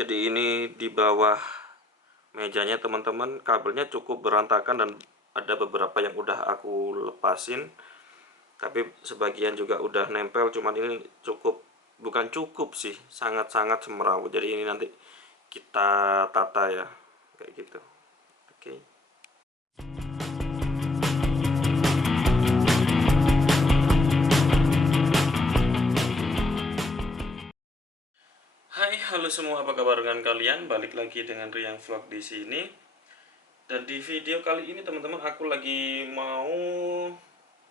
Jadi ini di bawah mejanya teman-teman, kabelnya cukup berantakan dan ada beberapa yang udah aku lepasin, tapi sebagian juga udah nempel. Cuman ini cukup, bukan cukup sih, sangat-sangat semrawut. Jadi ini nanti kita tata ya, kayak gitu. Oke. Hai, halo semua, apa kabar dengan kalian? Balik lagi dengan Riang Vlog di sini. Dan di video kali ini teman-teman, aku lagi mau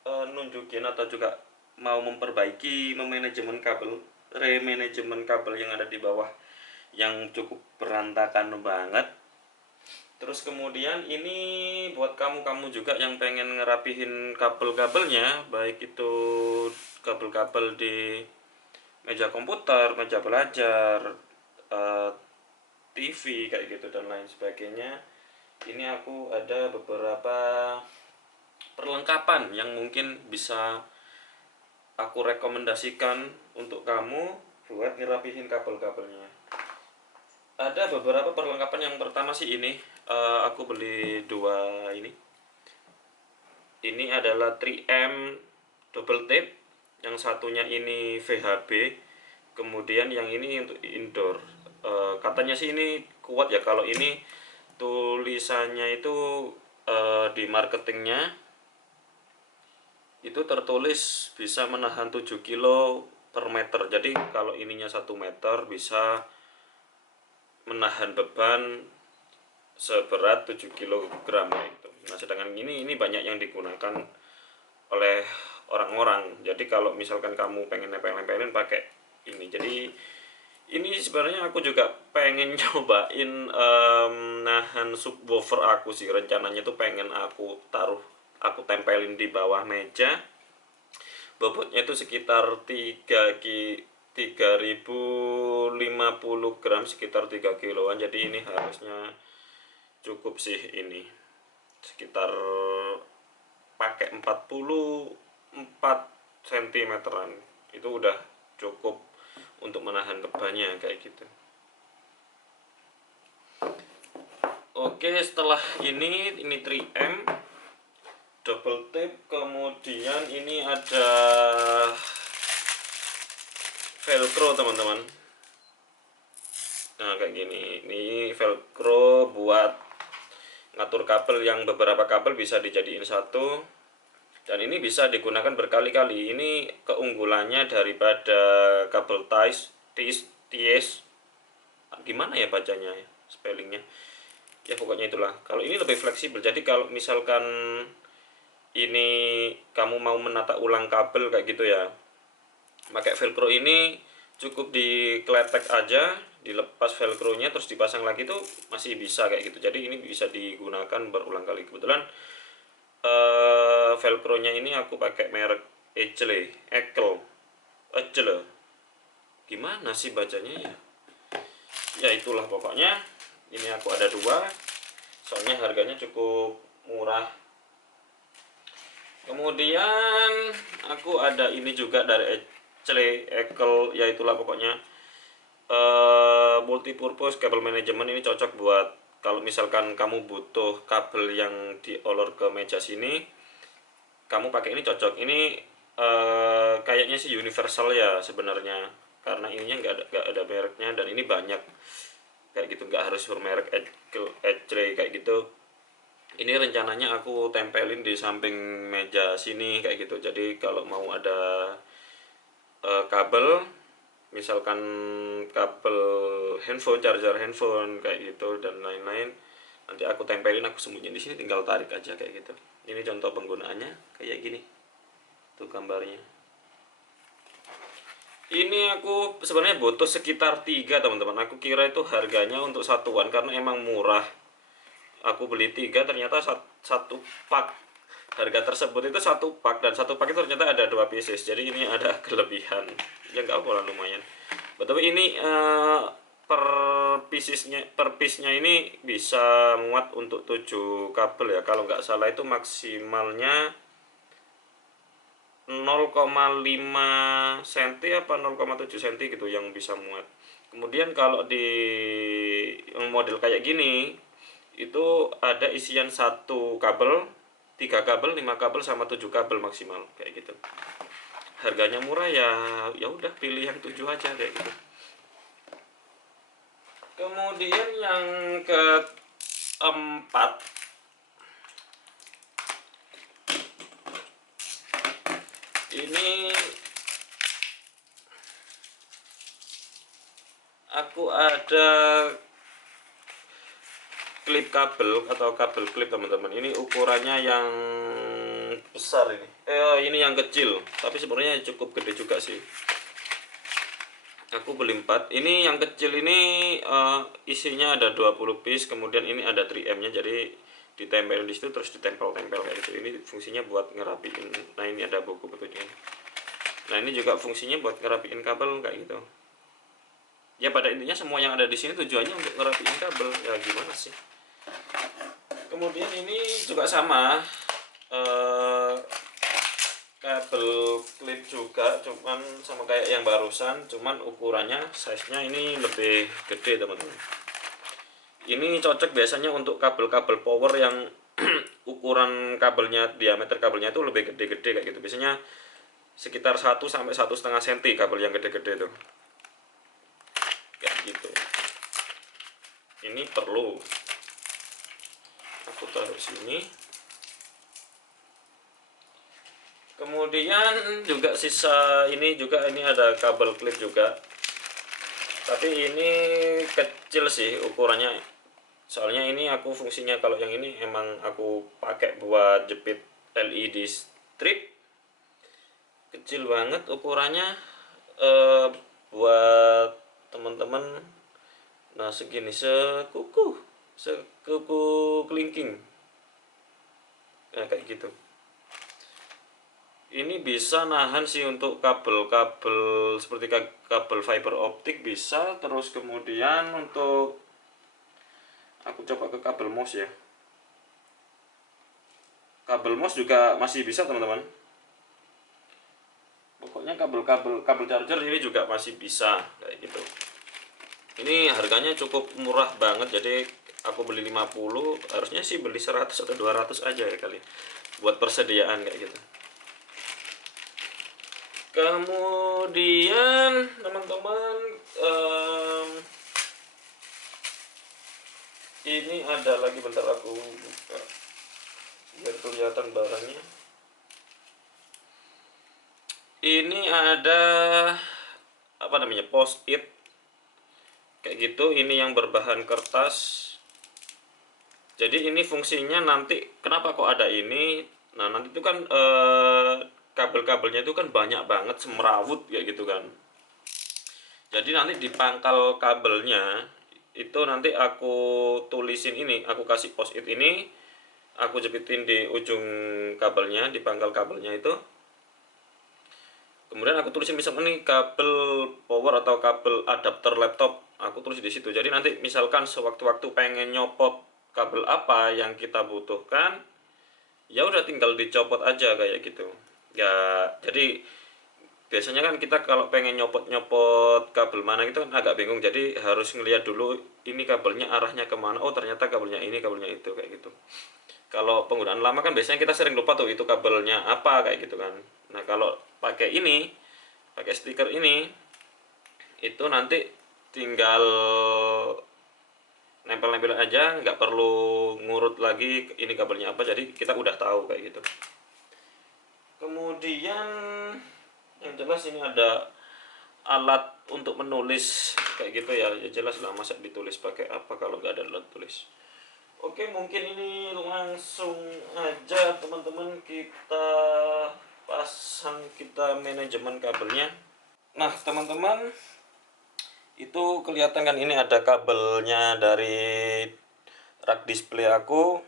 nunjukin atau juga mau memperbaiki memanajemen kabel, remanajemen kabel yang ada di bawah yang cukup berantakan banget. Terus kemudian ini buat kamu-kamu juga yang pengen ngerapihin kabel-kabelnya, baik itu kabel-kabel di meja komputer, meja belajar, TV kayak gitu dan lain sebagainya. Ini aku ada beberapa perlengkapan yang mungkin bisa aku rekomendasikan untuk kamu buat ngerapihin kabel-kabelnya. Ada beberapa perlengkapan. Yang pertama sih ini, aku beli dua ini. Ini adalah 3M double tape. Yang satunya ini VHB. Kemudian yang ini untuk indoor. Katanya sih ini kuat ya. Kalau ini tulisannya itu di marketingnya itu tertulis bisa menahan 7 kilo per meter. Jadi kalau ininya 1 meter bisa menahan beban seberat 7 kilogram gitu. Nah, sedangkan ini banyak yang digunakan oleh orang-orang. Jadi kalau misalkan kamu pengen nempel-nempelin pakai ini. Jadi ini sebenarnya aku juga pengen cobain nahan subwoofer aku sih. Rencananya tuh pengen aku tempelin di bawah meja. Bobotnya itu sekitar 3050 gram, sekitar 3 kiloan. Jadi ini harusnya cukup sih ini. Sekitar pakai 44 cm-an. Itu udah cukup untuk menahan bebannya kayak gitu. Oke, setelah ini 3M double tape. Kemudian ini ada velcro teman-teman. Nah, kayak gini. Ini velcro buat ngatur kabel, yang beberapa kabel bisa dijadiin satu. Dan ini bisa digunakan berkali-kali. Ini keunggulannya daripada kabel ties. Gimana ya bacanya ya, spellingnya? Ya pokoknya itulah. Kalau ini lebih fleksibel. Jadi kalau misalkan ini kamu mau menata ulang kabel kayak gitu ya, pakai velcro ini cukup dikletek aja, dilepas velcro-nya terus dipasang lagi tuh masih bisa kayak gitu. Jadi ini bisa digunakan berulang kali. Kebetulan velcro-nya ini aku pakai merek Ecle. Gimana sih bacanya ya? Ya itulah pokoknya. Ini aku ada dua. Soalnya harganya cukup murah. Kemudian aku ada ini juga dari Ecle, ya itulah pokoknya. Multipurpose kabel manajemen. Ini cocok buat kalau misalkan kamu butuh kabel yang diolor ke meja sini, kamu pakai ini cocok. Ini kayaknya sih universal ya sebenarnya, karena ininya nggak ada mereknya, dan ini banyak kayak gitu, nggak harus bermerek Ecle kayak gitu. Ini rencananya aku tempelin di samping meja sini kayak gitu. Jadi kalau mau ada kabel, misalkan kabel handphone, charger handphone kayak gitu dan lain-lain, nanti aku tempelin, aku sembunyiin di sini, tinggal tarik aja kayak gitu. Ini contoh penggunaannya kayak gini tuh gambarnya. Ini aku sebenarnya butuh sekitar 3 teman-teman. Aku kira itu harganya untuk satuan karena emang murah. Aku beli 3, ternyata satu pak. Harga tersebut itu satu pak, dan satu pak itu ternyata ada 2 pieces. Jadi ini ada kelebihan. Ya nggak apa lah, lumayan. Betul, ini per piece-nya ini bisa muat untuk 7 kabel ya. Kalau nggak salah itu maksimalnya 0,5 cm apa 0,7 cm gitu yang bisa muat. Kemudian kalau di model kayak gini itu ada isian satu kabel, 3 kabel, 5 kabel, sama 7 kabel maksimal kayak gitu. Harganya murah ya, ya udah pilih yang 7 aja kayak gitu. Kemudian yang keempat, ini aku ada klip kabel atau kabel klip teman-teman. Ini ukurannya yang besar ini. Ini yang kecil, tapi sebenarnya cukup gede juga sih. Aku beli 4. Ini yang kecil ini isinya ada 20 piece, kemudian ini ada 3M-nya, jadi ditempelin di situ terus ditempel-tempel kayak gitu. Ini fungsinya buat ngerapiin. Nah, ini ada buku petunjuknya. Nah, ini juga fungsinya buat ngerapiin kabel kayak gitu. Ya pada intinya semua yang ada di sini tujuannya untuk ngerapiin kabel. Ya gimana sih? Kemudian ini juga sama, kabel klip juga, cuman sama kayak yang barusan, cuman ukurannya size-nya ini lebih gede teman-teman. Ini cocok biasanya untuk kabel-kabel power yang ukuran kabelnya, diameter kabelnya itu lebih gede-gede kayak gitu. Biasanya sekitar 1 sampai 1,5 cm kabel yang gede-gede itu. Kayak gitu. Ini perlu. Aku taruh sini. Kemudian juga sisa ini juga, ini ada kabel klip juga. Tapi ini kecil sih ukurannya. Soalnya ini aku fungsinya, kalau yang ini emang aku pakai buat jepit LED strip. Kecil banget ukurannya, buat teman-teman. Nah, segini, sekuku kelingking. Nah, kayak gitu. Ini bisa nahan sih untuk kabel-kabel seperti kabel fiber optik bisa. Terus kemudian untuk, aku coba ke kabel MOS ya. Kabel MOS juga masih bisa teman-teman. Pokoknya kabel charger ini juga masih bisa kayak gitu. Ini harganya cukup murah banget, jadi aku beli 50, harusnya sih beli 100 atau 200 aja ya kali buat persediaan kayak gitu. Kemudian teman-teman, ini ada lagi, bentar aku buka biar kelihatan barangnya. Ini ada apa namanya, post it kayak gitu. Ini yang berbahan kertas. Jadi ini fungsinya nanti, kenapa kok ada ini? Nah, nanti itu kan kabel-kabelnya itu kan banyak banget, semrawut kayak gitu kan. Jadi nanti di pangkal kabelnya itu nanti aku tulisin ini, aku kasih post-it ini, aku jepitin di ujung kabelnya, di pangkal kabelnya itu. Kemudian aku tulisin misalkan ini kabel power atau kabel adapter laptop, aku tulis di situ. Jadi nanti misalkan sewaktu-waktu pengen nyopot kabel apa yang kita butuhkan, ya udah tinggal dicopot aja kayak gitu. Ya, jadi biasanya kan kita kalau pengen nyopot-nyopot kabel mana gitu kan agak bingung, jadi harus ngeliat dulu ini kabelnya arahnya kemana. Oh, ternyata kabelnya ini, kabelnya itu kayak gitu. Kalau penggunaan lama kan biasanya kita sering lupa tuh itu kabelnya apa kayak gitu kan. Nah, kalau pakai ini, pakai stiker ini, itu nanti tinggal nempel-nempel aja, nggak perlu ngurut lagi ini kabelnya apa, jadi kita udah tahu kayak gitu. Kemudian yang jelas ini ada alat untuk menulis kayak gitu ya. Ya jelas lah, masa ditulis pakai apa kalau nggak ada alat tulis. Oke, mungkin ini langsung aja teman-teman kita pasang, kita manajemen kabelnya. Nah teman-teman, itu kelihatan kan ini ada kabelnya dari rak display aku.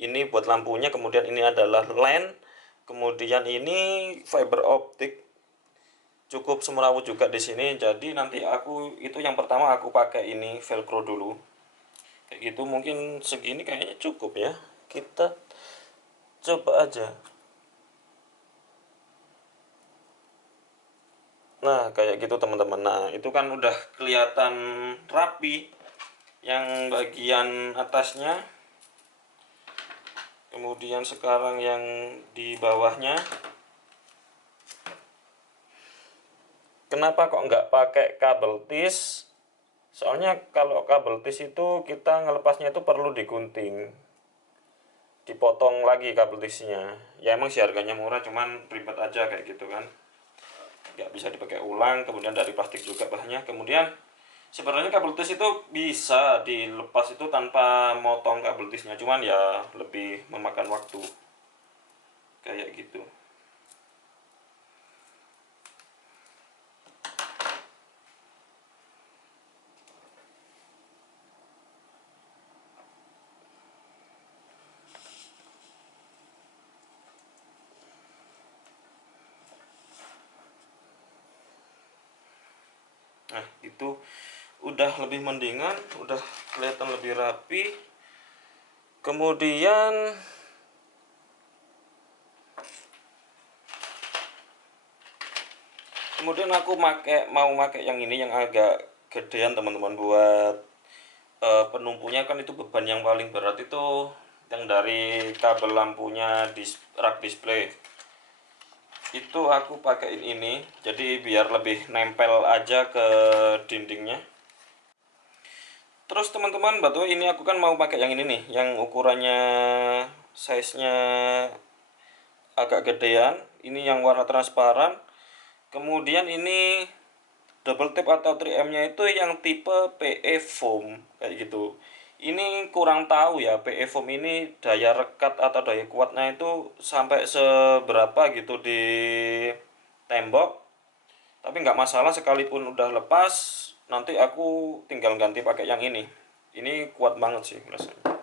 Ini buat lampunya, kemudian ini adalah LAN, kemudian ini fiber optik. Cukup semrawut juga di sini. Jadi nanti aku itu yang pertama aku pakai ini velcro dulu. Kayak gitu, mungkin segini kayaknya cukup ya. Kita coba aja. Nah kayak gitu teman-teman. Nah itu kan udah kelihatan rapi yang bagian atasnya, kemudian sekarang yang di bawahnya. Kenapa kok nggak pakai kabel tis? Soalnya kalau kabel tis itu kita ngelepasnya itu perlu digunting, dipotong lagi kabel tisnya. Ya emang sih harganya murah, cuman ribet aja kayak gitu kan. Nggak bisa dipakai ulang, kemudian dari plastik juga bahannya. Kemudian sebenarnya kabel tis itu bisa dilepas itu tanpa motong kabel tisnya, cuman ya lebih memakan waktu kayak gitu. Nah itu udah lebih mendingan, udah kelihatan lebih rapi. Kemudian aku mau pakai yang ini yang agak gedean teman-teman, buat penumpunya kan itu beban yang paling berat itu yang dari kabel lampunya di rak display. Itu aku pakaiin ini jadi biar lebih nempel aja ke dindingnya. Terus teman-teman, batu ini aku kan mau pakai yang ini nih, yang ukurannya size-nya agak gedean, ini yang warna transparan. Kemudian ini double tip atau 3M-nya itu yang tipe PE foam kayak gitu. Ini kurang tahu ya, PE foam ini daya rekat atau daya kuatnya itu sampai seberapa gitu di tembok. Tapi nggak masalah, sekalipun udah lepas nanti aku tinggal ganti pakai yang ini kuat banget sih rasanya.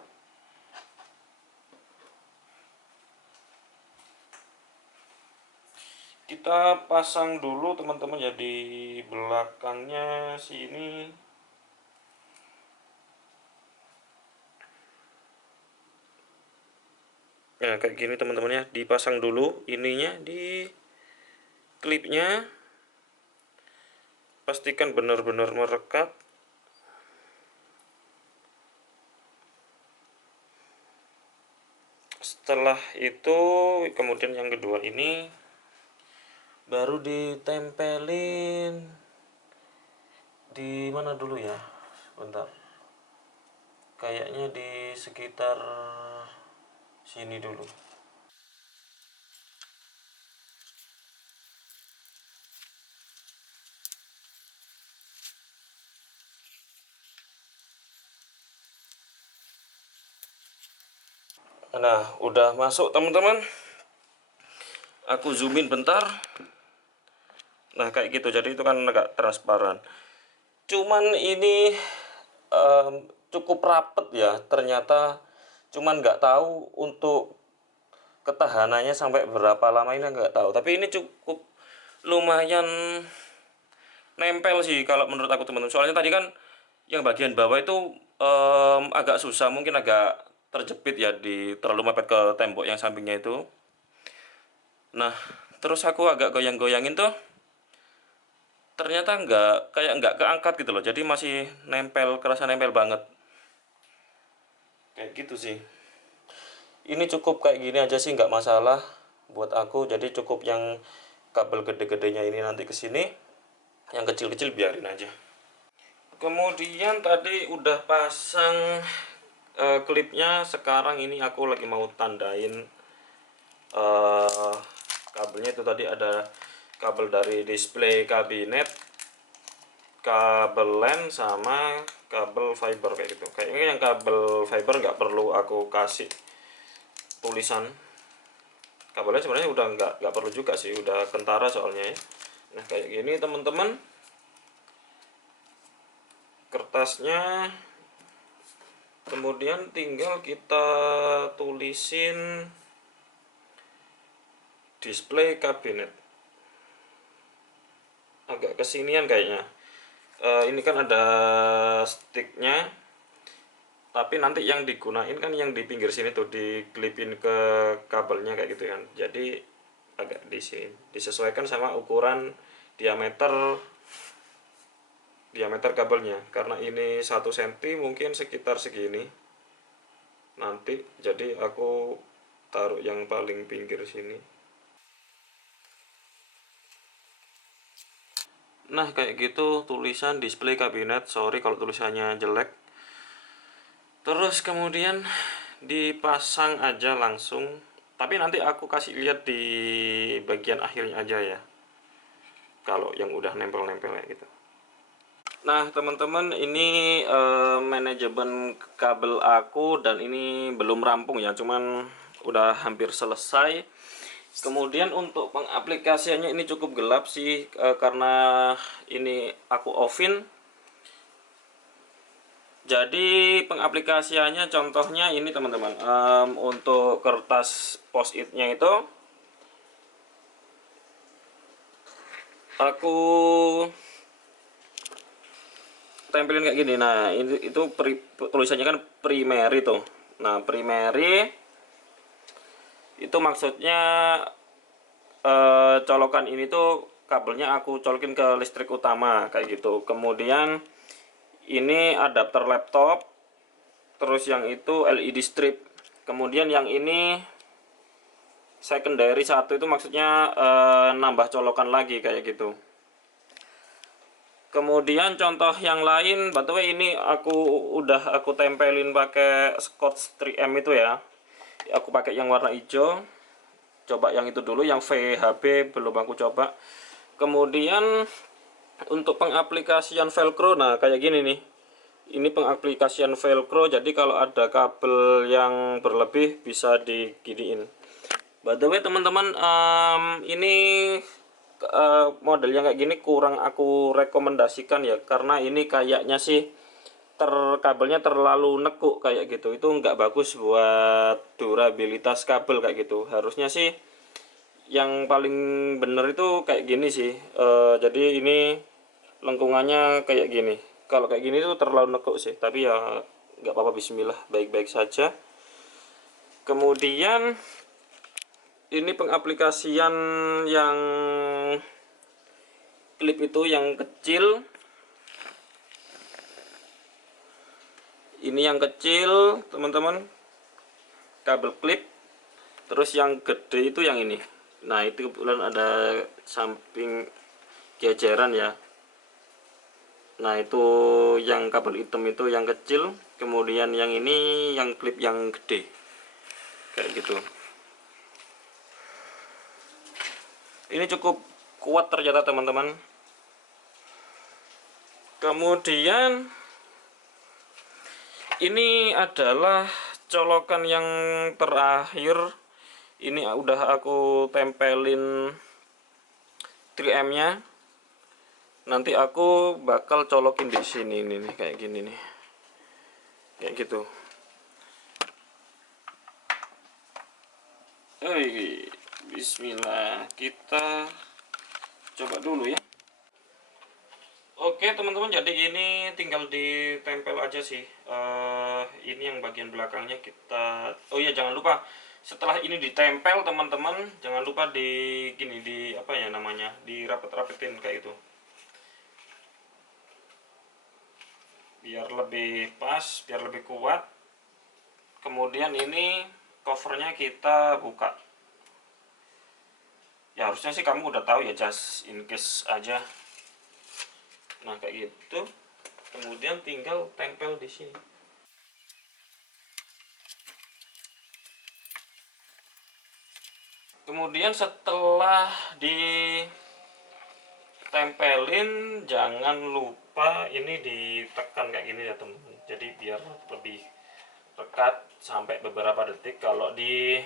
Kita pasang dulu teman-teman ya di belakangnya sini. Nah kayak gini teman-teman ya, dipasang dulu ininya di klipnya, pastikan benar-benar merekat. Setelah itu kemudian yang kedua ini baru ditempelin di mana dulu ya, bentar, kayaknya di sekitar sini dulu. Nah udah masuk teman-teman, aku zoomin bentar. Nah kayak gitu, jadi itu kan agak transparan, cuman ini cukup rapet ya ternyata. Cuman nggak tahu untuk ketahanannya sampai berapa lama ini nggak tahu, tapi ini cukup lumayan nempel sih kalau menurut aku teman-teman. Soalnya tadi kan yang bagian bawah itu agak susah, mungkin agak terjepit ya, di terlalu mepet ke tembok yang sampingnya itu. Nah terus aku agak goyang-goyangin tuh, ternyata nggak keangkat gitu loh, jadi masih nempel, kerasa nempel banget kayak gitu sih. Ini cukup kayak gini aja sih, nggak masalah buat aku. Jadi cukup yang kabel gede-gedenya ini nanti ke sini, yang kecil-kecil biarin aja. Kemudian tadi udah pasang klipnya, sekarang ini aku lagi mau tandain eh, kabelnya. Itu tadi ada kabel dari display kabinet, kabel LAN, sama kabel fiber kayak gitu. Kayaknya yang kabel fiber nggak perlu aku kasih tulisan. Kabelnya sebenarnya udah nggak perlu juga sih, udah kentara soalnya ya. Nah kayak gini teman-teman kertasnya. Kemudian tinggal kita tulisin display kabinet, agak kesinian kayaknya. Ini kan ada sticknya, tapi nanti yang digunain kan yang di pinggir sini tuh, diklipin ke kabelnya kayak gitu kan. Jadi agak di sini disesuaikan sama ukuran diameter kabelnya. Karena ini 1 cm mungkin sekitar segini nanti, jadi aku taruh yang paling pinggir sini. Nah kayak gitu tulisan display kabinet. Sorry kalau tulisannya jelek. Terus kemudian dipasang aja langsung, tapi nanti aku kasih lihat di bagian akhirnya aja ya, kalau yang udah nempel-nempel ya gitu. Nah teman-teman, ini manajemen kabel aku, dan ini belum rampung ya, cuman udah hampir selesai. Kemudian untuk pengaplikasiannya ini cukup gelap sih, karena ini aku offin. Jadi pengaplikasiannya contohnya ini teman-teman, untuk kertas post-it-nya itu aku tempelin kayak gini. Nah itu tulisannya kan primary tuh. Nah primary itu maksudnya colokan ini tuh kabelnya aku colokin ke listrik utama kayak gitu. Kemudian ini adapter laptop, terus yang itu LED strip. Kemudian yang ini secondary satu, itu maksudnya nambah colokan lagi kayak gitu. Kemudian contoh yang lain, by the way ini udah aku tempelin pakai Scotch 3M itu ya. Aku pakai yang warna hijau. Coba yang itu dulu, yang VHB belum aku coba. Kemudian untuk pengaplikasian velcro, nah kayak gini nih. Ini pengaplikasian velcro, jadi kalau ada kabel yang berlebih bisa diginiin. By the way teman-teman, ini model yang kayak gini kurang aku rekomendasikan ya, karena ini kayaknya sih kabelnya terlalu nekuk kayak gitu. Itu nggak bagus buat durabilitas kabel kayak gitu. Harusnya sih yang paling bener itu kayak gini sih. Jadi ini lengkungannya kayak gini. Kalau kayak gini tuh terlalu nekuk sih, tapi ya nggak apa-apa, bismillah, baik-baik saja. Kemudian ini pengaplikasian yang klip itu yang kecil. Ini yang kecil teman-teman, kabel klip. Terus yang gede itu yang ini. Nah itu kebetulan ada samping jajaran ya. Nah itu yang kabel hitam itu yang kecil. Kemudian yang ini yang klip yang gede kayak gitu. Ini cukup kuat ternyata teman-teman. Kemudian ini adalah colokan yang terakhir. Ini udah aku tempelin 3M nya. Nanti aku bakal colokin di sini nih kayak gini nih, kayak gitu. Bismillah, kita coba dulu ya. Oke teman-teman, jadi ini tinggal ditempel aja sih. Ini yang bagian belakangnya kita, oh iya jangan lupa setelah ini ditempel teman-teman, jangan lupa di apa ya namanya, dirapet-rapetin kayak itu, biar lebih pas, biar lebih kuat. Kemudian ini covernya kita buka. Ya harusnya sih kamu udah tahu ya, just in case aja. Nah kayak gitu. Kemudian tinggal tempel di sini. Kemudian setelah ditempelin, jangan lupa ini ditekan kayak gini ya teman-teman. Jadi biar lebih rekat sampai beberapa detik. Kalau di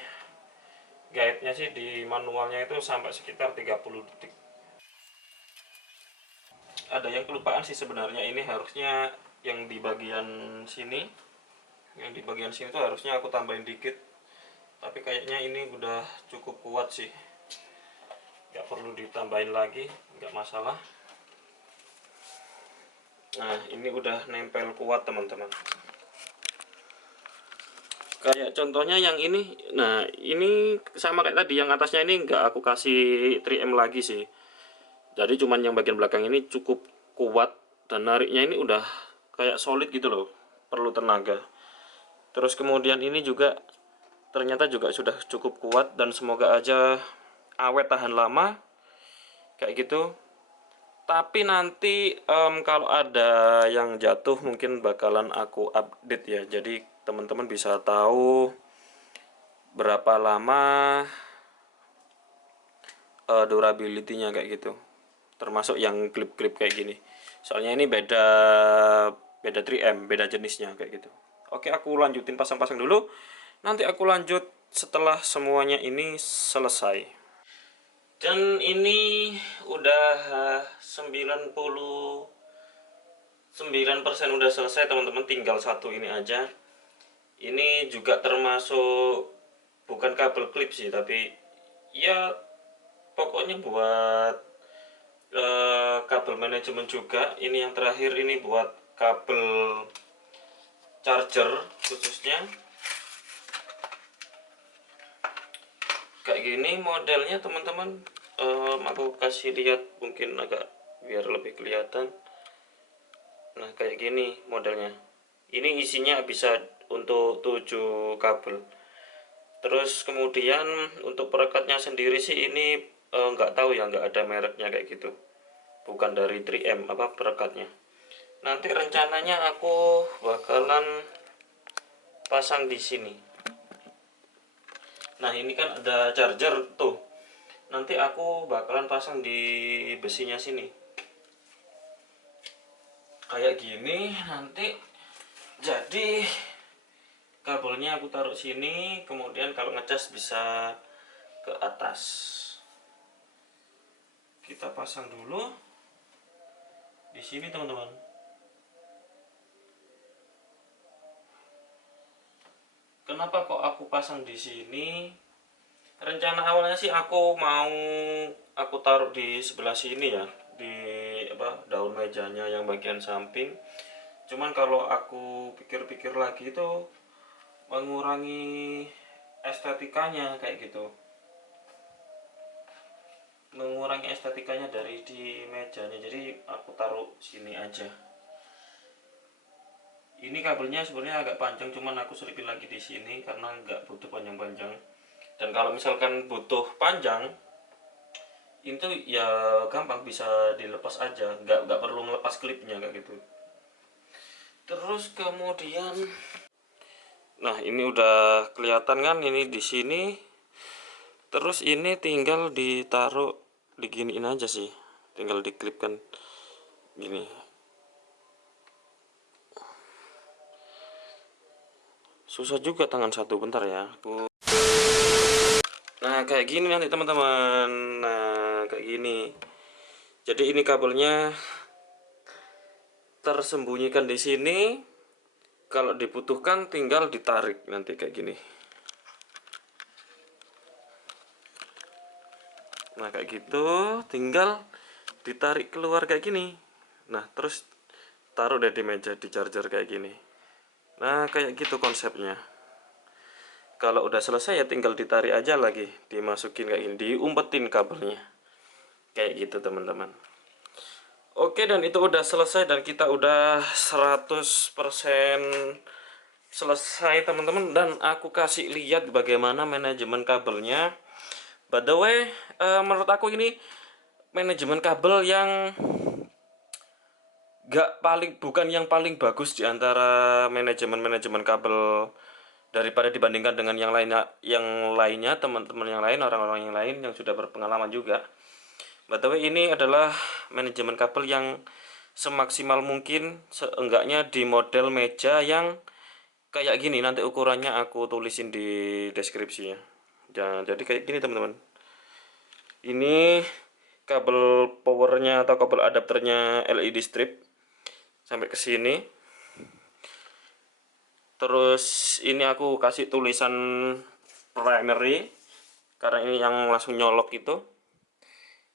guide-nya sih, di manualnya itu sampai sekitar 30 detik. Ada yang kelupaan sih sebenarnya, ini harusnya yang di bagian sini. Yang di bagian sini tuh harusnya aku tambahin dikit. Tapi kayaknya ini udah cukup kuat sih. Nggak perlu ditambahin lagi, nggak masalah. Nah ini udah nempel kuat teman-teman. Kayak contohnya yang ini. Nah ini sama kayak tadi, yang atasnya ini nggak aku kasih 3M lagi sih. Jadi cuman yang bagian belakang ini cukup kuat dan nariknya ini udah kayak solid gitu loh, perlu tenaga. Terus kemudian ini juga ternyata juga sudah cukup kuat dan semoga aja awet tahan lama kayak gitu. Tapi nanti kalau ada yang jatuh mungkin bakalan aku update ya, jadi teman-teman bisa tahu berapa lama durability-nya kayak gitu, termasuk yang klip-klip kayak gini. Soalnya ini beda beda 3M, beda jenisnya kayak gitu. Oke, aku lanjutin pasang-pasang dulu. Nanti aku lanjut setelah semuanya ini selesai. Dan ini udah 99% udah selesai teman-teman, tinggal satu ini aja. Ini juga termasuk bukan kabel klip sih, tapi ya pokoknya buat kabel manajemen juga. Ini yang terakhir ini buat kabel charger khususnya. Kayak gini modelnya teman-teman. Aku kasih lihat mungkin agak biar lebih kelihatan. Nah kayak gini modelnya. Ini isinya bisa untuk 7 kabel. Terus kemudian untuk perekatnya sendiri sih ini nggak tahu ya, nggak ada mereknya kayak gitu. Bukan dari 3M apa perekatnya. Nanti rencananya aku bakalan pasang di sini. Nah ini kan ada charger tuh. Nanti aku bakalan pasang di besinya sini. Kayak gini nanti. Jadi kabelnya aku taruh sini, kemudian kalau ngecas bisa ke atas. Kita pasang dulu di sini teman-teman. Kenapa kok aku pasang di sini? Rencana awalnya sih aku taruh di sebelah sini ya, di daun mejanya yang bagian samping. Cuman kalau aku pikir-pikir lagi itu mengurangi estetikanya kayak gitu. Mengurangi estetikanya dari di mejanya, jadi aku taruh sini aja. Ini kabelnya sebenarnya agak panjang, cuman aku selipin lagi di sini karena nggak butuh panjang-panjang. Dan kalau misalkan butuh panjang, itu ya gampang bisa dilepas aja, nggak perlu melepas klipnya kayak gitu. Terus kemudian, nah ini udah kelihatan kan ini di sini. Terus ini tinggal ditaruh diginiin aja sih, tinggal diklipkan gini. Susah juga tangan satu, bentar ya. Nah kayak gini nanti teman-teman. Nah kayak gini. Jadi ini kabelnya tersembunyikan di sini. Kalau dibutuhkan tinggal ditarik nanti kayak gini. Nah kayak gitu, tinggal ditarik keluar kayak gini. Nah terus taruh deh di meja di charger kayak gini. Nah kayak gitu konsepnya. Kalau udah selesai ya tinggal ditarik aja lagi, dimasukin kayak gini, diumpetin kabelnya kayak gitu teman-teman. Oke, dan itu udah selesai dan kita udah 100% selesai teman-teman, dan aku kasih lihat bagaimana manajemen kabelnya. By the way, menurut aku ini manajemen kabel yang bukan yang paling bagus di antara manajemen kabel daripada dibandingkan dengan yang lainnya teman-teman yang lain, orang-orang yang lain yang sudah berpengalaman juga. By the way, ini adalah manajemen kabel yang semaksimal mungkin, seenggaknya di model meja yang kayak gini. Nanti ukurannya aku tulisin di deskripsi ya. Jadi kayak gini teman-teman. Ini kabel powernya atau kabel adapternya LED strip sampai ke sini. Terus ini aku kasih tulisan primary karena ini yang langsung nyolok itu.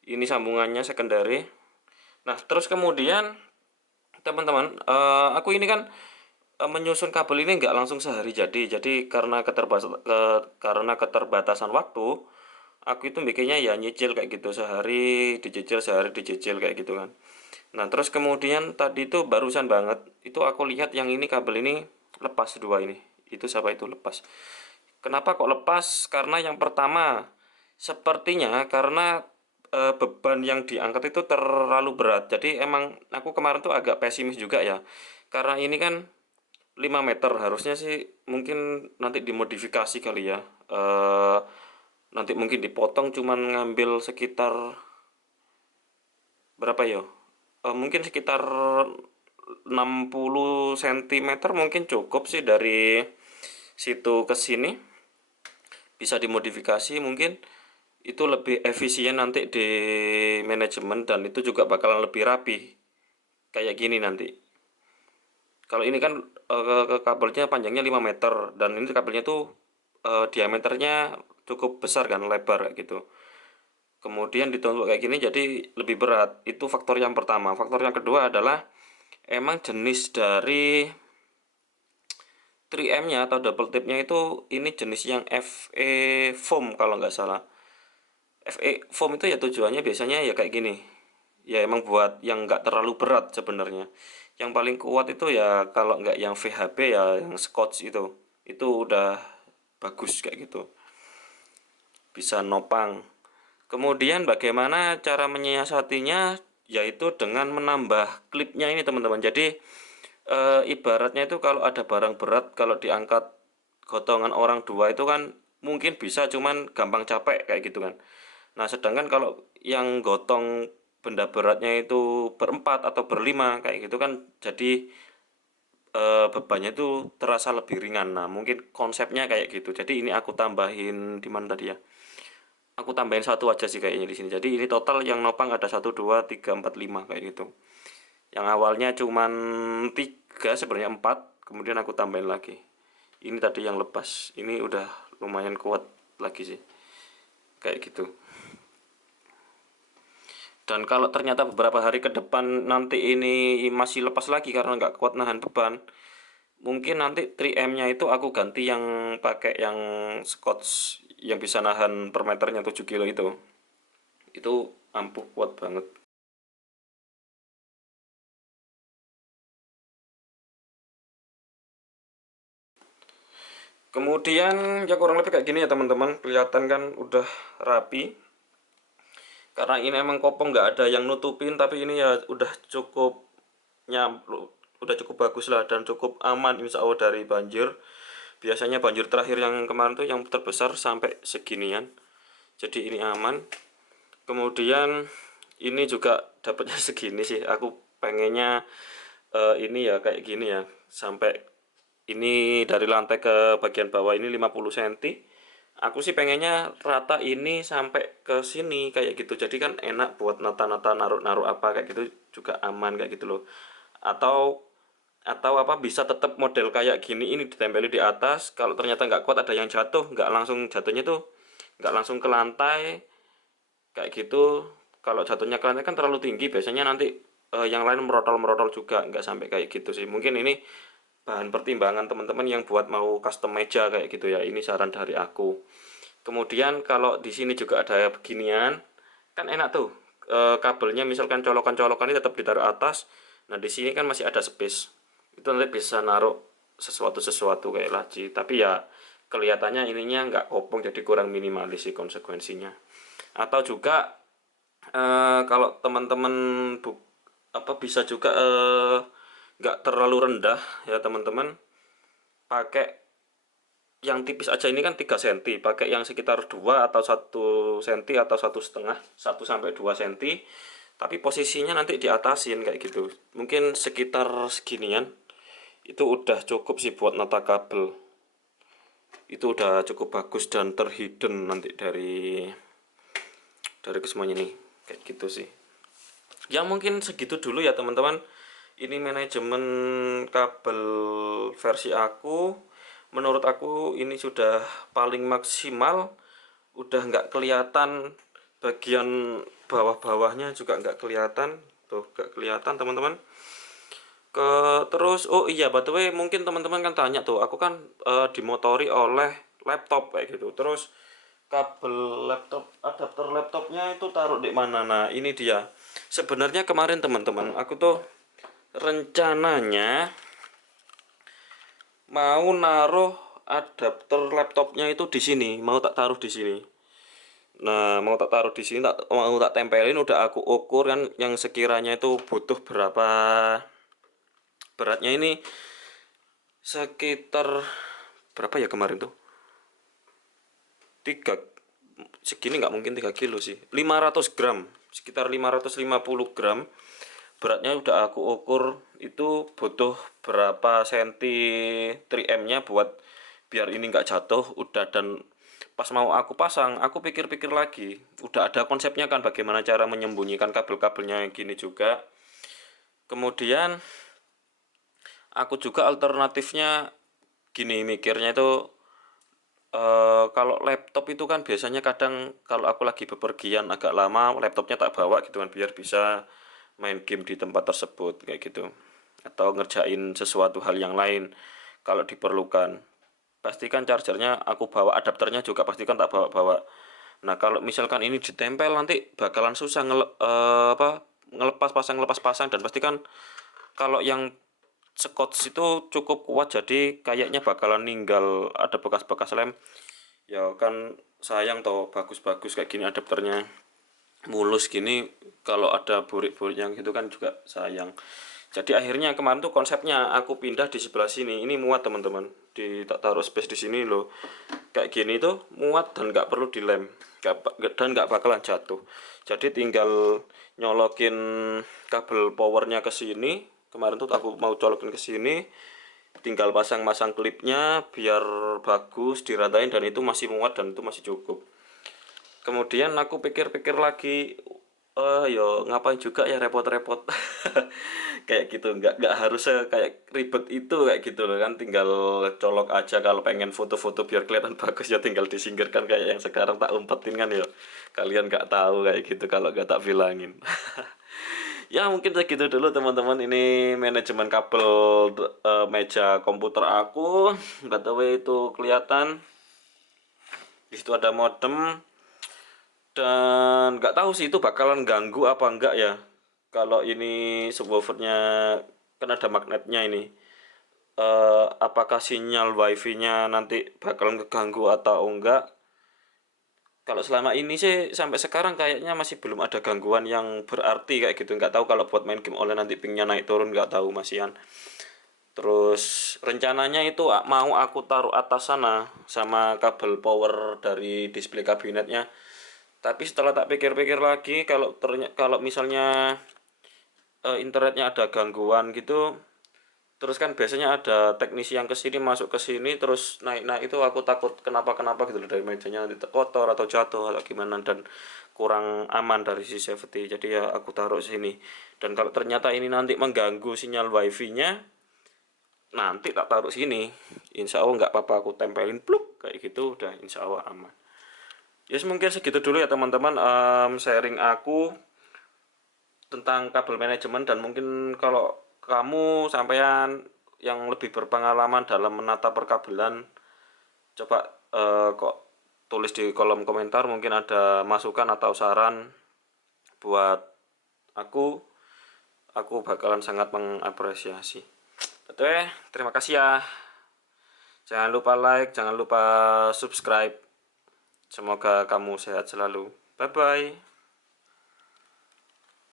Ini sambungannya secondary. Nah terus kemudian teman-teman, aku ini kan menyusun kabel ini nggak langsung sehari jadi karena keterbatasan waktu, aku itu bikinnya ya nyicil kayak gitu, sehari dicicil, sehari dicicil kayak gitu kan. Nah terus kemudian tadi itu barusan banget itu aku lihat yang ini kabel ini lepas dua ini, itu siapa itu lepas. Kenapa kok lepas? Karena yang pertama sepertinya karena beban yang diangkat itu terlalu berat. Jadi emang aku kemarin tuh agak pesimis juga ya. Karena ini kan 5 meter, harusnya sih mungkin nanti dimodifikasi kali ya. Nanti mungkin dipotong cuman ngambil sekitar berapa ya? Mungkin sekitar 60 cm mungkin cukup sih dari situ ke sini. Bisa dimodifikasi mungkin itu lebih efisien nanti di manajemen, dan itu juga bakalan lebih rapi kayak gini nanti. Kalau ini kan kabelnya panjangnya 5 meter, dan ini kabelnya tuh diameternya cukup besar kan, lebar kayak gitu. Kemudian ditumpuk kayak gini jadi lebih berat. Itu faktor yang pertama. Faktor yang kedua adalah emang jenis dari 3M-nya atau double tip-nya itu ini jenis yang FE foam kalau nggak salah. FE foam itu ya tujuannya biasanya ya kayak gini. Ya emang buat yang nggak terlalu berat sebenarnya. Yang paling kuat itu ya kalau nggak yang VHB ya yang Scotch itu. Itu udah bagus kayak gitu. Bisa nopang. Kemudian bagaimana cara menyiasatinya, yaitu dengan menambah klipnya ini teman-teman. Jadi ibaratnya itu kalau ada barang berat, kalau diangkat gotongan orang dua itu kan mungkin bisa, cuman gampang capek kayak gitu kan. Nah sedangkan kalau yang gotong benda beratnya itu berempat atau berlima kayak gitu kan, jadi bebannya itu terasa lebih ringan. Nah mungkin konsepnya kayak gitu. Jadi ini aku tambahin di mana tadi ya, aku tambahin satu aja sih kayaknya di sini. Jadi ini total yang nopang ada satu, 2, 3, 4, 5 kayak gitu. Yang awalnya cuman 3 sebenarnya 4, kemudian aku tambahin lagi. Ini tadi yang lepas. Ini udah lumayan kuat lagi sih. Kayak gitu. Dan kalau ternyata beberapa hari ke depan nanti ini masih lepas lagi karena nggak kuat nahan beban, mungkin nanti 3M-nya itu aku ganti yang pakai yang Scotch yang bisa nahan per meternya 7 kilo itu. Itu ampuh, kuat banget. Kemudian ya kurang lebih kayak gini ya teman-teman, kelihatan kan udah rapi. Karena ini emang kopong nggak ada yang nutupin, tapi ini ya udah cukup udah cukup bagus lah dan cukup aman insya Allah dari banjir. Biasanya banjir terakhir yang kemarin tuh yang terbesar sampai seginian, jadi ini aman. Kemudian ini juga dapatnya segini sih, aku pengennya ini ya kayak gini ya, sampai ini dari lantai ke bagian bawah ini 50 cm. Aku sih pengennya rata ini sampai ke sini kayak gitu, jadi kan enak buat nata-nata, naruh-naruh apa kayak gitu juga aman kayak gitu loh. Atau apa, bisa tetap model kayak gini ini ditempeli di atas, kalau ternyata nggak kuat ada yang jatuh, nggak langsung jatuhnya tuh nggak langsung ke lantai kayak gitu. Kalau jatuhnya ke lantai kan terlalu tinggi, biasanya nanti yang lain merotol-merotol juga, nggak sampai kayak gitu sih. Mungkin ini bahan pertimbangan teman-teman yang buat mau custom meja kayak gitu ya, ini saran dari aku. Kemudian kalau di sini juga ada beginian, kan enak tuh. Kabelnya misalkan colokan-colokan ini tetap ditaruh atas. Nah di sini kan masih ada space, itu nanti bisa naruh sesuatu kayak laci. Tapi ya kelihatannya ininya nggak kopong, jadi kurang minimalis sih konsekuensinya. Atau juga kalau teman-teman bisa juga nggak terlalu rendah ya teman-teman, pakai yang tipis aja. Ini kan 3 cm, pakai yang sekitar 2 atau 1 cm atau 1,5, 1 sampai 2 cm, tapi posisinya nanti diatasin kayak gitu, mungkin sekitar seginian. Itu udah cukup sih buat nata kabel, itu udah cukup bagus dan terhidden nanti dari kesemuanya nih kayak gitu sih. Ya mungkin segitu dulu ya teman-teman, ini manajemen kabel versi aku. Menurut aku ini sudah paling maksimal, udah nggak kelihatan bagian bawah-bawahnya, juga nggak kelihatan tuh, nggak kelihatan teman-teman. Terus oh iya by the way, mungkin teman-teman kan tanya tuh, aku kan dimotori oleh laptop kayak gitu. Terus kabel laptop, adapter laptopnya itu taruh di mana? Nah ini dia. Sebenarnya kemarin teman-teman aku tuh rencananya mau naruh adapter laptopnya itu di sini, mau tak taruh di sini. Nah, mau tak taruh di sini, mau tak tempelin, udah aku ukur kan yang sekiranya itu butuh berapa beratnya ini sekitar berapa ya kemarin tuh? 3 segini nggak mungkin 3 kilo sih. 500 gram, sekitar 550 gram. Beratnya udah aku ukur itu butuh berapa senti 3M-nya buat biar ini nggak jatuh udah. Dan pas mau aku pasang aku pikir-pikir lagi udah ada konsepnya kan bagaimana cara menyembunyikan kabel-kabelnya gini juga. Kemudian aku juga alternatifnya gini mikirnya itu kalau laptop itu kan biasanya kadang kalau aku lagi bepergian agak lama laptopnya tak bawa gitu kan biar bisa main game di tempat tersebut kayak gitu atau ngerjain sesuatu hal yang lain kalau diperlukan. Pastikan chargernya aku bawa, adapternya juga pastikan tak bawa-bawa. Nah, kalau misalkan ini ditempel nanti bakalan susah ngelepas pasang dan pastikan kalau yang scotch itu cukup kuat jadi kayaknya bakalan ninggal ada bekas-bekas lem. Ya kan sayang toh bagus-bagus kayak gini adapternya mulus gini kalau ada burik-burik yang gitu kan juga sayang. Jadi akhirnya kemarin tuh konsepnya aku pindah di sebelah sini. Ini muat teman-teman. Di tak taruh space di sini loh. Kayak gini tuh muat dan nggak perlu dilem. Dan nggak bakalan jatuh. Jadi tinggal nyolokin kabel powernya ke sini. Kemarin tuh aku mau colokin ke sini. Tinggal pasang-pasang klipnya biar bagus diratain dan itu masih muat dan itu masih cukup. Kemudian aku pikir-pikir lagi, yo ngapain juga ya repot-repot. Kayak gitu, nggak harus kayak ribet itu kayak gitu loh kan, tinggal colok aja kalau pengen foto-foto biar kelihatan bagus ya tinggal disingkirkan kayak yang sekarang tak umpetin kan ya. Kalian nggak tahu kayak gitu kalau nggak tak bilangin. Ya mungkin segitu dulu teman-teman, ini manajemen kabel meja komputer aku. Nggak tahu itu kelihatan. Di situ ada modem. Dan nggak tahu sih itu bakalan ganggu apa enggak ya. Kalau ini subwoofernya kan ada magnetnya ini. Apakah sinyal wifi-nya nanti bakalan keganggu atau enggak? Kalau selama ini sih sampai sekarang kayaknya masih belum ada gangguan yang berarti kayak gitu. Nggak tahu kalau buat main game online nanti pingnya naik turun nggak tahu masihan. Terus rencananya itu mau aku taruh atas sana sama kabel power dari display kabinetnya. Tapi setelah tak pikir-pikir lagi kalau misalnya internetnya ada gangguan gitu, terus kan biasanya ada teknisi yang kesini masuk ke sini terus naik-naik itu aku takut kenapa-kenapa gitu loh dari mejanya nanti kotor atau jatuh atau gimana dan kurang aman dari sisi safety. Jadi ya aku taruh sini. Dan kalau ternyata ini nanti mengganggu sinyal wifi-nya, nanti tak taruh sini. Insya Allah nggak apa-apa aku tempelin pluk kayak gitu udah insya Allah aman. Ya yes, mungkin segitu dulu ya teman-teman, sharing aku tentang kabel manajemen dan mungkin kalau kamu sampean yang lebih berpengalaman dalam menata perkabelan coba kok tulis di kolom komentar mungkin ada masukan atau saran buat aku aku bakalan sangat mengapresiasi. Betul, terima kasih ya. Jangan lupa like, jangan lupa subscribe. Semoga kamu sehat selalu. Bye bye.